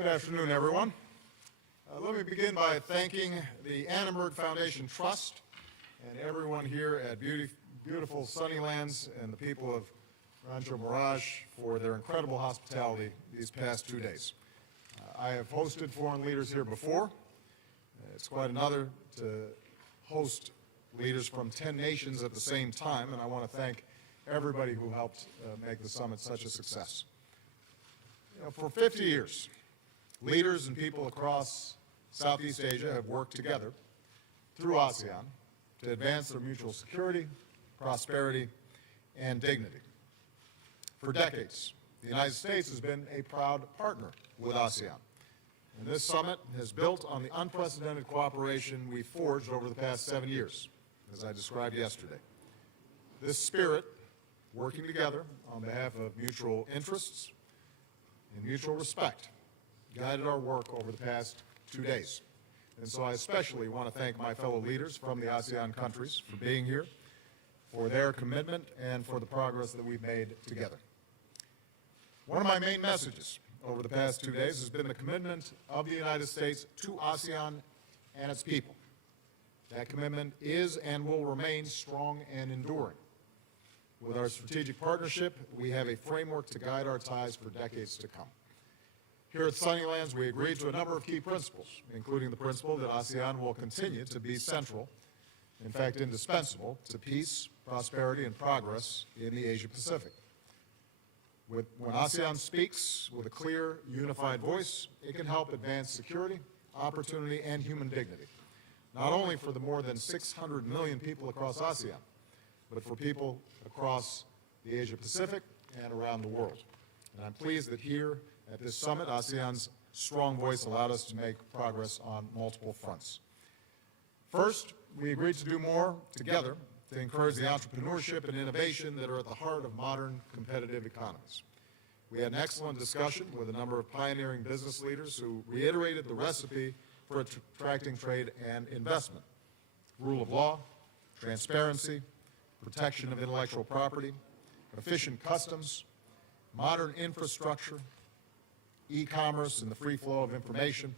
Good afternoon, everyone. Let me begin by thanking the Annenberg Foundation Trust and everyone here at beautiful Sunnylands and the people of Rancho Mirage for their incredible hospitality these past 2 days. I have hosted foreign leaders here before. It's quite another to host leaders from 10 nations at the same time, and I want to thank everybody who helped make the summit such a success. For 50 years, leaders and people across Southeast Asia have worked together through ASEAN to advance their mutual security, prosperity, and dignity. For decades, the United States has been a proud partner with ASEAN, and this summit has built on the unprecedented cooperation we forged over the past 7 years, as I described yesterday. This spirit, working together on behalf of mutual interests and mutual respect, guided our work over the past 2 days. And so I especially want to thank my fellow leaders from the ASEAN countries for being here, for their commitment, and for the progress that we've made together. One of my main messages over the past 2 days has been the commitment of the United States to ASEAN and its people. That commitment is and will remain strong and enduring. With our strategic partnership, we have a framework to guide our ties for decades to come. Here at Sunnylands, we agreed to a number of key principles, including the principle that ASEAN will continue to be central, in fact indispensable, to peace, prosperity, and progress in the Asia-Pacific. When ASEAN speaks with a clear, unified voice, it can help advance security, opportunity, and human dignity, not only for the more than 600 million people across ASEAN, but for people across the Asia-Pacific and around the world. And I'm pleased that here at this summit, ASEAN's strong voice allowed us to make progress on multiple fronts. First, we agreed to do more together to encourage the entrepreneurship and innovation that are at the heart of modern competitive economies. We had an excellent discussion with a number of pioneering business leaders who reiterated the recipe for attracting trade and investment: rule of law, transparency, protection of intellectual property, efficient customs, modern infrastructure, e-commerce and the free flow of information,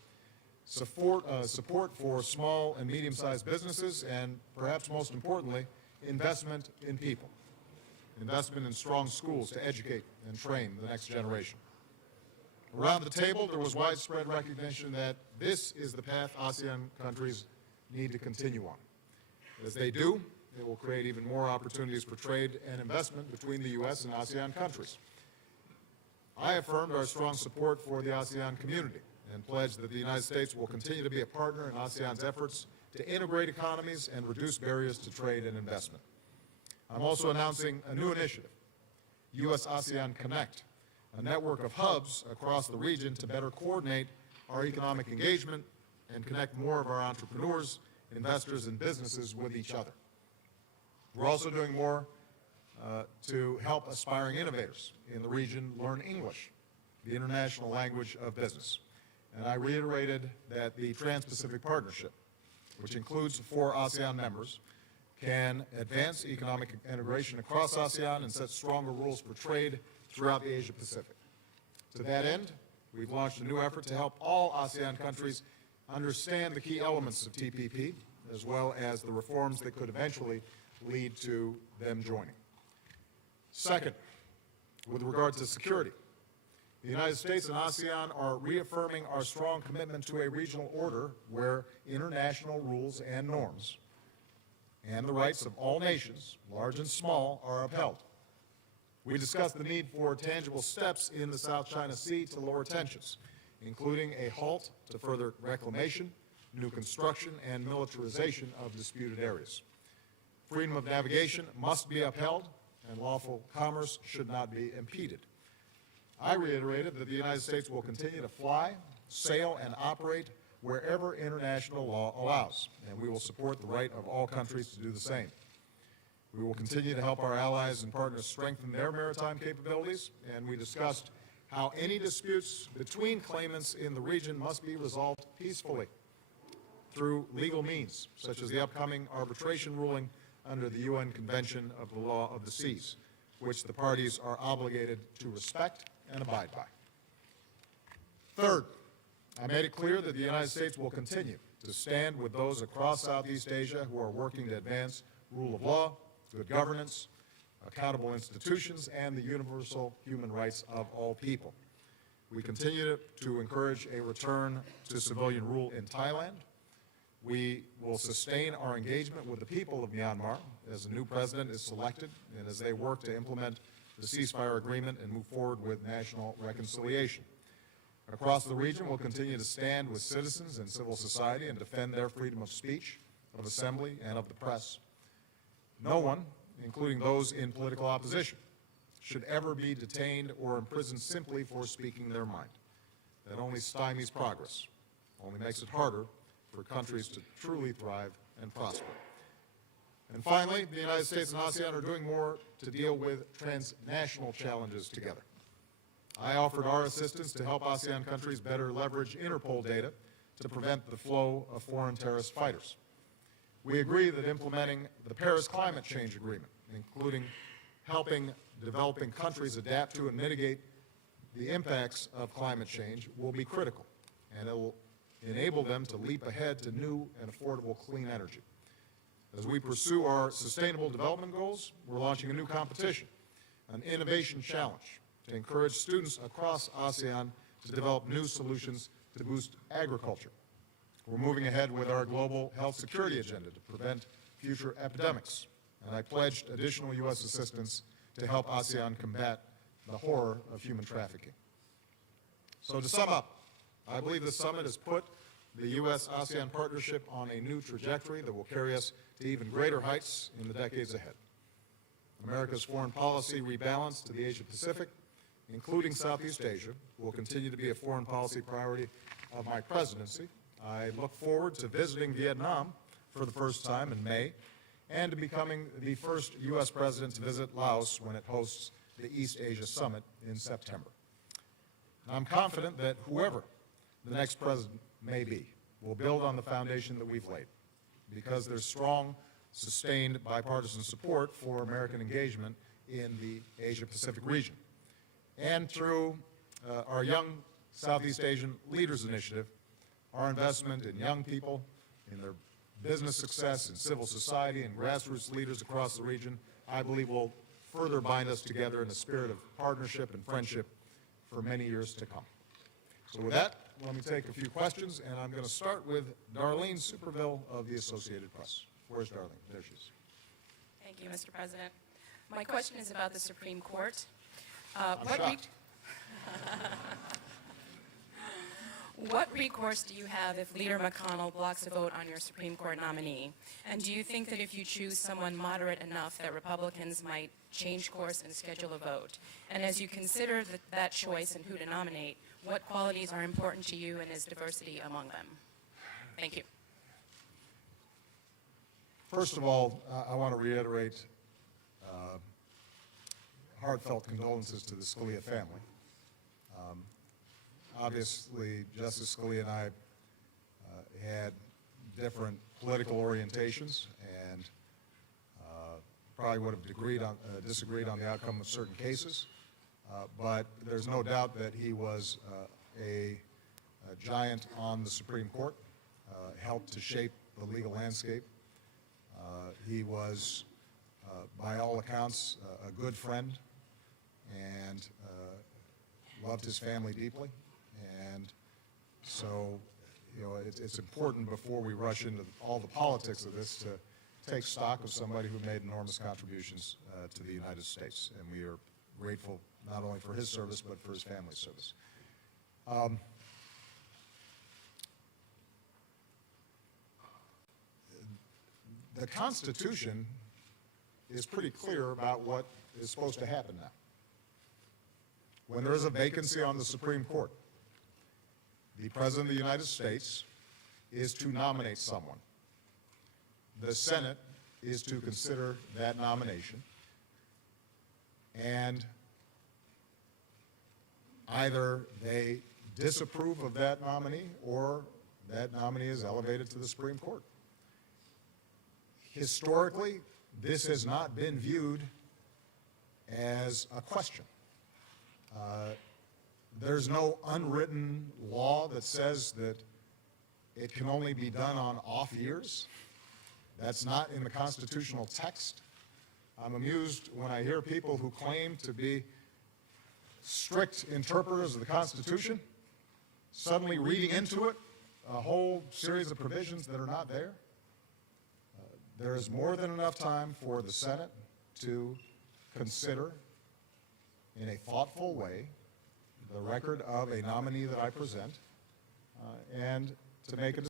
support for small and medium-sized businesses, and perhaps most importantly, investment in people, investment in strong schools to educate and train the next generation. Around the table, there was widespread recognition that this is the path ASEAN countries need to continue on. As they do, it will create even more opportunities for trade and investment between the U.S. and ASEAN countries. I affirmed our strong support for the ASEAN community and pledged that the United States will continue to be a partner in ASEAN's efforts to integrate economies and reduce barriers to trade and investment. I'm also announcing a new initiative, U.S.-ASEAN Connect, a network of hubs across the region to better coordinate our economic engagement and connect more of our entrepreneurs, investors, and businesses with each other. We're also doing more to help aspiring innovators in the region learn English, the international language of business. And I reiterated that the Trans-Pacific Partnership, which includes 4 ASEAN members, can advance economic integration across ASEAN and set stronger rules for trade throughout the Asia-Pacific. To that end, we've launched a new effort to help all ASEAN countries understand the key elements of TPP, as well as the reforms that could eventually lead to them joining. Second, with regard to security, the United States and ASEAN are reaffirming our strong commitment to a regional order where international rules and norms and the rights of all nations, large and small, are upheld. We discussed the need for tangible steps in the South China Sea to lower tensions, including a halt to further reclamation, new construction, and militarization of disputed areas. Freedom of navigation must be upheld, and lawful commerce should not be impeded. I reiterated that the United States will continue to fly, sail, and operate wherever international law allows, and we will support the right of all countries to do the same. We will continue to help our allies and partners strengthen their maritime capabilities, and we discussed how any disputes between claimants in the region must be resolved peacefully through legal means, such as the upcoming arbitration ruling under the UN Convention of the Law of the Seas, which the parties are obligated to respect and abide by. Third, I made it clear that the United States will continue to stand with those across Southeast Asia who are working to advance rule of law, good governance, accountable institutions, and the universal human rights of all people. We continue to encourage a return to civilian rule in Thailand. We will sustain our engagement with the people of Myanmar as a new president is selected and as they work to implement the ceasefire agreement and move forward with national reconciliation. Across the region, we'll continue to stand with citizens and civil society and defend their freedom of speech, of assembly, and of the press. No one, including those in political opposition, should ever be detained or imprisoned simply for speaking their mind. That only stymies progress, only makes it harder for countries to truly thrive and prosper. And finally, the United States and ASEAN are doing more to deal with transnational challenges together. I offered our assistance to help ASEAN countries better leverage Interpol data to prevent the flow of foreign terrorist fighters. We agree that implementing the Paris Climate Change Agreement, including helping developing countries adapt to and mitigate the impacts of climate change, will be critical, and it will enable them to leap ahead to new and affordable clean energy. As we pursue our sustainable development goals, we're launching a new competition, an innovation challenge, to encourage students across ASEAN to develop new solutions to boost agriculture. We're moving ahead with our global health security agenda to prevent future epidemics, and I pledged additional U.S. assistance to help ASEAN combat the horror of human trafficking. So to sum up, I believe the summit has put the U.S.-ASEAN partnership on a new trajectory that will carry us to even greater heights in the decades ahead. America's foreign policy rebalance to the Asia-Pacific, including Southeast Asia, will continue to be a foreign policy priority of my presidency. I look forward to visiting Vietnam for the first time in May and to becoming the first U.S. president to visit Laos when it hosts the East Asia Summit in September. I'm confident that whoever the next president may be will build on the foundation that we've laid, because there's strong, sustained bipartisan support for American engagement in the Asia-Pacific region. And through our Young Southeast Asian Leaders Initiative, our investment in young people, in their business success, in civil society, and grassroots leaders across the region, I believe will further bind us together in a spirit of partnership and friendship for many years to come. So with that, let me take a few questions, and I'm going to start with Darlene Superville of the Associated Press. Where's Darlene? There she is. Thank you, Mr. President. My question is about the Supreme Court. I'm shocked. What recourse do you have if Leader McConnell blocks a vote on your Supreme Court nominee? And do you think that if you choose someone moderate enough that Republicans might change course and schedule a vote? And as you consider that choice and who to nominate, what qualities are important to you and is diversity among them? Thank you. First of all, I want to reiterate heartfelt condolences to the Scalia family. Obviously, Justice Scalia and I had different political orientations and probably would have disagreed on the outcome of certain cases, but there's no doubt that he was a giant on the Supreme Court, helped to shape the legal landscape. He was, by all accounts, a good friend and loved his family deeply. And so, you know, it's important before we rush into all the politics of this to take stock of somebody who made enormous contributions to the United States. And we are grateful not only for his service, but for his family's service. The Constitution is pretty clear about what is supposed to happen now. When there is a vacancy on the Supreme Court, the President of the United States is to nominate someone. The Senate is to consider that nomination, and either they disapprove of that nominee or that nominee is elevated to the Supreme Court. Historically, this has not been viewed as a question. There's no unwritten law that says that it can only be done on off years. That's not in the constitutional text. I'm amused when I hear people who claim to be strict interpreters of the Constitution suddenly reading into it a whole series of provisions that are not there. There is more than enough time for the Senate to consider in a thoughtful way the record of a nominee that I present and to make a decision.